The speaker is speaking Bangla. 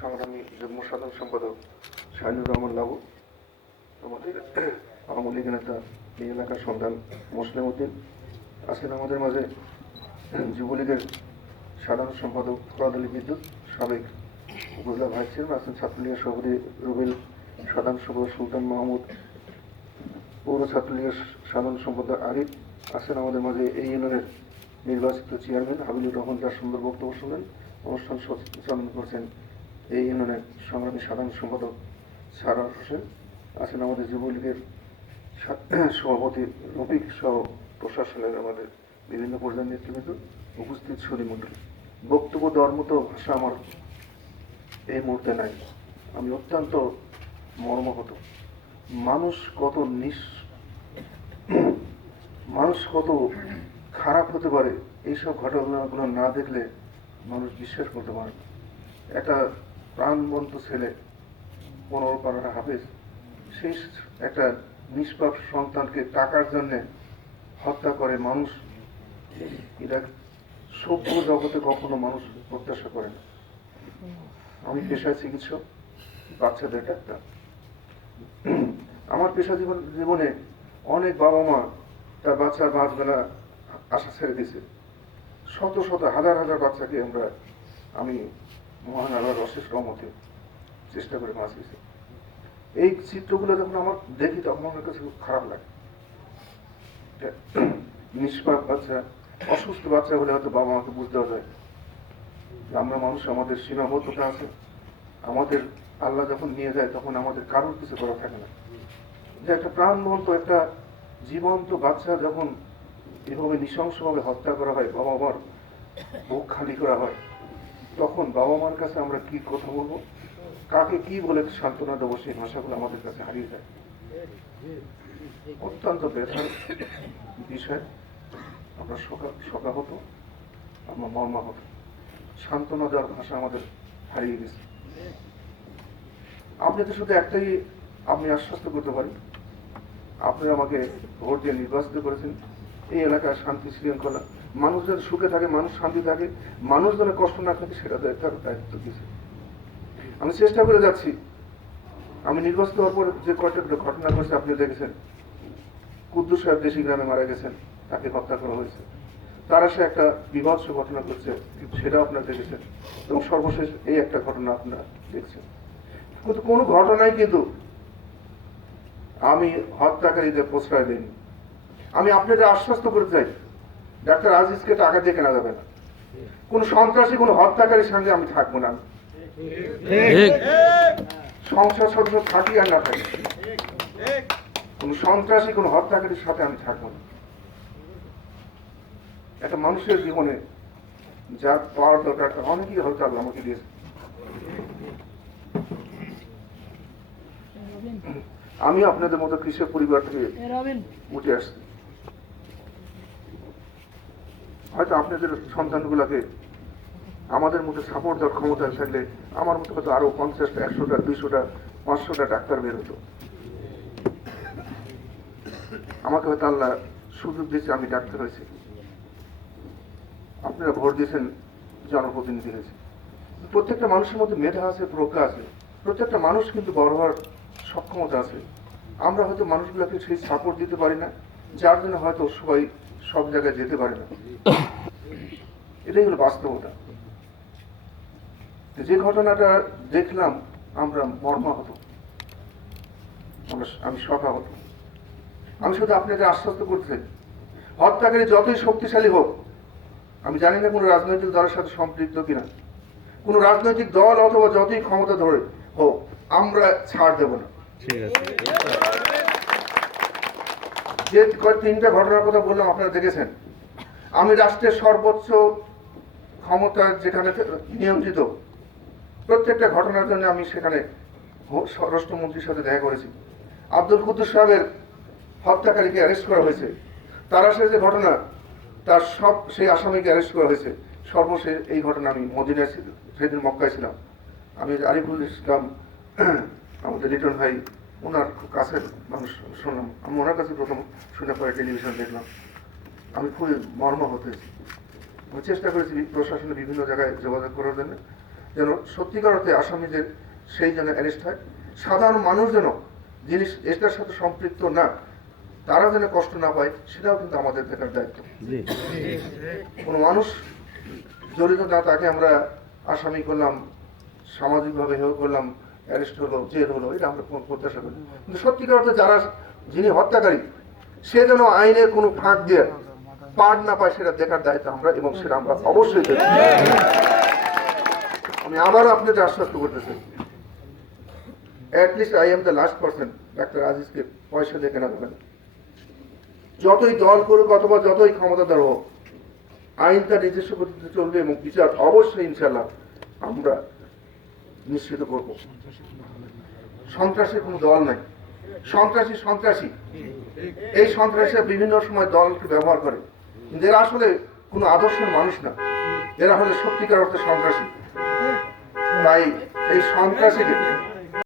সংগ্রামী যুগ্ম সাধারণ সম্পাদক শাহিনুর রহমান লাবু, আমাদের আওয়ামী লীগ নেতা, এই এলাকার সন্তান মুসলিম উদ্দিন আছেন আমাদের মাঝে, যুবলীগের সাধারণ সম্পাদক ফরাদ আলী বিদ্যুৎ, সাবেক উপজেলা ভাইস চেয়ারম্যান আছেন, ছাত্রলীগের সভাপতি রুবেল, সাধারণ সম্পাদক সুলতান মাহমুদ, পৌর ছাত্রলীগের সাধারণ সম্পাদক আরিফ আছেন আমাদের মাঝে, এই ইউনিয়নের নির্বাচিত চেয়ারম্যান হাবিবুর রহমান, যার সুন্দর বক্তব্য শুনলেন। অনুষ্ঠান সঞ্চালন করছেন এই ইউনিয়নের সংগ্রামী সাধারণ সম্পাদক সারার হোসেন, আছেন আমাদের যুবলীগের সভাপতি রফিক সহ প্রশাসনের আমাদের বিভিন্ন পর্যায়ের নেতৃবৃন্দ, উপস্থিত সুধীমণ্ডলী। বক্তব্য দেওয়ার মতো ভাষা আমার এই মুহূর্তে নাই। আমি অত্যন্ত মর্মাহত। মানুষ কত খারাপ হতে পারে এইসব ঘটনাগুলো না দেখলে মানুষ বিশ্বাস করতে পারে না। একটা প্রাণবন্ত ছেলে 15-12 হাফেজ, সেই একটা নিষ্পাপ সন্তানকে টাকার জন্য হত্যা করে মানুষ। এটা সভ্য জগতে কখনো মানুষ প্রত্যাশা করে না। আমি পেশায় চিকিৎসক, বাচ্চাদের ডাক্তার। আমার পেশা জীবনে অনেক বাবা মা তার বাচ্চার 5 বেলা আশা ছেড়ে দিয়েছে। শত শত হাজার হাজার বাচ্চাকে আমি মহান আল্লাহর অশেষ রহমতে চেষ্টা করে বাঁচিয়েছি। এই চিত্রগুলো যখন আমার দেখি তখন আমার কাছে খুব খারাপ লাগে। নিষ্পাপ বাচ্চা, অসুস্থ বাচ্চা হলে হয়তো বাবা মাকে বুঝতে হবে আমরা মানুষ, আমাদের সীমাবদ্ধতা আছে। আমাদের আল্লাহ যখন নিয়ে যায় তখন আমাদের কারোর কিছু করা থাকে না। যে একটা প্রাণবন্ত, একটা জীবন্ত বাচ্চা যখন এভাবে নৃশংসভাবে হত্যা করা হয়, বাবা মার বুক খালি করা হয়, তখন বাবা মার কাছে আমরা কি কথা বলবো, কাকে কি বলে সান্ত্বনা দেবো, সেই ভাষাগুলো আমাদের কাছে হারিয়ে যায়। অত্যন্ত ব্যথার বিষয়। আমরা শোকাহত, আমরা মর্মাহত। সান্ত্বনা দেওয়ার ভাষা আমাদের হারিয়ে গেছে। আপনি তো শুধু একটাই আপনি আশ্বস্ত করতে পারেন, আপনি আমাকে ভোট দিয়ে নির্বাচিত করেছেন। এই এলাকার শান্তি শৃঙ্খলা, মানুষ যেন সুখে থাকে, মানুষ শান্তি থাকে, মানুষ যেন কষ্ট না থাকে, সেটা তার দায়িত্ব দিয়েছে। আমি চেষ্টা করে যাচ্ছি। আমি নির্বাচিত হওয়ার পর যে কয়েকটা ঘটনা ঘটছে আপনি দেখেছেন। কুদ্দুস সাহেব দেশি গ্রামে মারা গেছেন, তাকে হত্যা করা হয়েছে। তারা সে একটা বিভৎস ঘটনা ঘটছে, সেটাও আপনারা দেখেছেন। এবং সর্বশেষ এই একটা ঘটনা আপনারা দেখছেন। কিন্তু কোনো ঘটনাই কিন্তু আমি হত্যাকারীদের প্রশ্রয় দিইনি। আমি আপনাদের আশ্বস্ত করতে চাই, ডাক্তার আজিজকে টাকা দিয়ে কেনা যাবে না। কোন সন্ত্রাসী, কোন হত্যাকারীর সঙ্গে আমি থাকবো না। সংসদ সদস্য থাকি আর না থাকি, কোন সন্ত্রাসী, কোন হত্যাকারীর সাথে আমি থাকবো না। একটা মানুষের জীবনে যা পাওয়ার দরকার অনেকেই হয়তো আমাকে দিয়েছে। আমি আপনাদের মতো কৃষক পরিবার থেকে উঠে আসছি। হয়তো আপনাদের সন্তানগুলোকে আমাদের মতো সাপোর্ট দেওয়ার ক্ষমতা থাকলে আমার মতো হয়তো আরো 50টা, 100টা, 200টা, 500টা ডাক্তার বের হতো। আমাকে হয়তো আল্লাহ সুযোগ দিয়েছে, আমি ডাক্তার হয়েছি। আপনারা ভোট দিয়েছেন, জনপ্রতিনিধি হয়েছে। প্রত্যেকটা মানুষের মধ্যে মেধা আছে, প্রজ্ঞা আছে। প্রত্যেকটা মানুষ কিন্তু বড় হওয়ার সক্ষমতা আছে। আমরা হয়তো মানুষগুলোকে সেই সাপোর্ট দিতে পারি না, যার জন্য হয়তো সবাই সব জায়গায় যেতে পারে না। এটাই হলো বাস্তবতা। যে ঘটনাটা দেখলাম আমরা মর্মাহত, আমি শোকাহত। আমি শুধু আপনাদের আশ্বস্ত করতে চাই, হত্যাকারী যতই শক্তিশালী হোক, আমি জানি না কোন রাজনৈতিক দলের সাথে সম্পৃক্ত কিনা, কোন রাজনৈতিক দল অথবা যতই ক্ষমতা ধরে হোক, আমরা ছাড় দেব না। যে 3টা ঘটনার কথা বললাম আপনারা দেখেছেন। আমি রাষ্ট্রের সর্বোচ্চ ক্ষমতা যেখানে নিয়ন্ত্রিত, প্রত্যেকটা ঘটনার জন্য আমি সেখানে স্বরাষ্ট্রমন্ত্রীর সাথে দেখা করেছি। আব্দুল কুদ্দুস সাহেবের হত্যাকারীকে অ্যারেস্ট করা হয়েছে। তারা সে যে ঘটনা, তার সব সেই আসামিকে অ্যারেস্ট করা হয়েছে। সর্বশেষ এই ঘটনা, আমি মদিনায় সেদিন মক্কায় ছিলাম। আমি আরিফুল ইসলাম, আমাদের রিটন ভাই, ওনার খুব কাছের মানুষ শুনলাম। আমি ওনার কাছে প্রথম শুনে পরে টেলিভিশন দেখলাম। আমি খুবই মর্মাহত হয়েছি। আমি চেষ্টা করেছি প্রশাসনের বিভিন্ন জায়গায় যোগাযোগ করার জন্য, যেন সত্যিকার অর্থে আসামিদের সেই যেন অ্যারেস্ট হয়, সাধারণ মানুষ যেন জিনিস এটার সাথে সম্পৃক্ত না, তারা যেন কষ্ট না পায়, সেটাও কিন্তু আমাদের দেখার দায়িত্ব। কোনো মানুষ জড়িত না, তাকে আমরা আসামি করলাম, সামাজিকভাবে হেয় করলাম, অ্যারেস্ট হলো, জেল হলো, এটা আমরা প্রত্যাশা করি। কিন্তু সত্যিকার অর্থে যারা যিনি হত্যাকারী, সে যেন আইনের কোনো ফাঁক দিয়ে পার না পায়, সেটা দেখার দায়িত্ব আমরা, এবং সেটা আমরা অবশ্যই দেব। আমি আবার আপনাকে আশ্বস্ত করতে চাই, at least I am the last person doctor আজিজকে পয়সা দিয়ে কেনা যাবে না। যতই দল করুক অথবা যতই ক্ষমতাধর হোক, আইন তার নিজস্ব পদ্ধতিতে চলবে এবং বিচার অবশ্যই ইনশাল্লাহ আমরা নিশ্চিত করব। সন্ত্রাসের কোনো দল নাই, সন্ত্রাসী সন্ত্রাসী, এই সন্ত্রাসীরা বিভিন্ন সময় দলকে ব্যবহার করে, কিন্তু এরা আসলে কোনো আদর্শের মানুষ না, এরা হলে সত্যিকার অর্থে সন্ত্রাসী। তাই এই সন্ত্রাসীকে